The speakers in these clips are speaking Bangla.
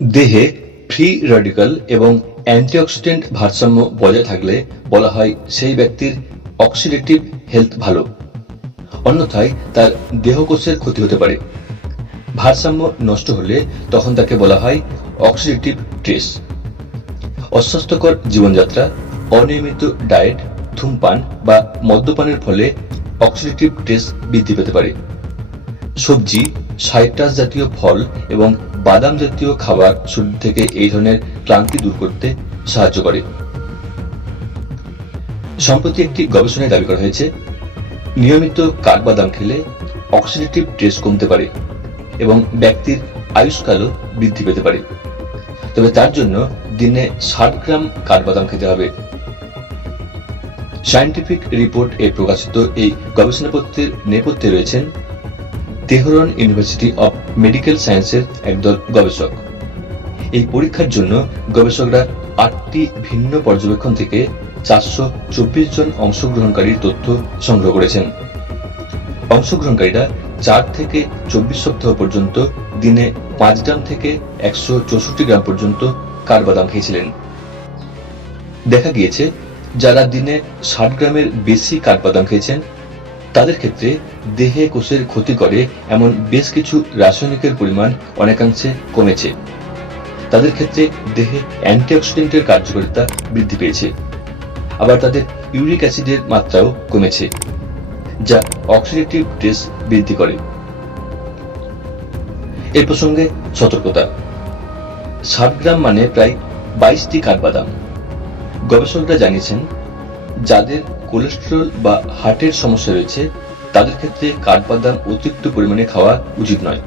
দেহে ফ্রি রেডিক্যাল এবং অ্যান্টিঅক্সিডেন্ট ভারসাম্য বজায় থাকলে বলা হয় সেই ব্যক্তির অক্সিডেটিভ হেলথ ভালো। অন্যথায় তার দেহকোষের ক্ষতি হতে পারে। ভারসাম্য নষ্ট হলে তখন তাকে বলা হয় অক্সিডেটিভ ট্রেস অস্বাস্থ্যকর জীবনযাত্রা, অনিয়মিত ডায়েট, ধূমপান বা মদ্যপানের ফলে অক্সিডেটিভ ট্রেস বৃদ্ধি পেতে পারে। সবজি, সাইট্রাস জাতীয় ফল এবং বাদাম জাতীয় খাবার শরীর থেকে এই ধরনের ক্লান্তি দূর করতে সাহায্য করে। সম্প্রতি একটি গবেষণায় দাবি করা হয়েছে, নিয়মিত কাঠবাদাম খেলে অক্সিডেটিভ ট্রেস কমতে পারে এবং ব্যক্তির আয়ুষ্কালও বৃদ্ধি পেতে পারে। তবে তার জন্য দিনে ষাট গ্রাম কাঠবাদাম খেতে হবে। সায়েন্টিফিক রিপোর্ট এ প্রকাশিত এই গবেষণাপত্রের নেপথ্যে রয়েছেন তেহরান ইউনিভার্সিটি অব মেডিকেল সায়েন্সের একদল গবেষক। এই পরীক্ষার জন্য গবেষকরা আটটি ভিন্ন পর্যবেক্ষণ থেকে চারশো চব্বিশ জন অংশগ্রহণকারীর তথ্য সংগ্রহ করেছেন। অংশগ্রহণকারীরা চার থেকে চব্বিশ সপ্তাহ পর্যন্ত দিনে পাঁচ গ্রাম থেকে একশো চৌষট্টি গ্রাম পর্যন্ত কাঠবাদাম খেয়েছিলেন। দেখা গিয়েছে, যারা দিনে ষাট গ্রামের বেশি কাঠবাদাম খেয়েছেন তাদের ক্ষেত্রে দেহে কোষের ক্ষতি করে এমন বেশ কিছু রাসায়নিকের পরিমাণ অনেকাংশে কমেছে। তাদের ক্ষেত্রে দেহে অ্যান্টিঅক্সিডেন্টের কার্যকারিতা বৃদ্ধি পেয়েছে। আবার তাদের ইউরিক অ্যাসিডের মাত্রাও কমেছে, যা অক্সিডেটিভ স্ট্রেস বৃদ্ধি করে। এ প্রসঙ্গে সতর্কতা। ষাট গ্রাম মানে প্রায় বাইশটি কাঠবাদাম। গবেষকরা জানিয়েছেন যাদের কোলেস্টেরল বা হার্টের সমস্যা রয়েছে, তাদের ক্ষেত্রে কাঠবাদাম অতিরিক্ত পরিমাণে খাওয়া উচিত নয়।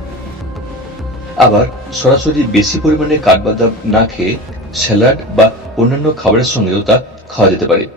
আবার সরাসরি বেশি পরিমাণে কাঠবাদাম না খেয়ে স্যালাড বা অন্যান্য খাবারের সঙ্গেও তা খাওয়া যেতে পারে।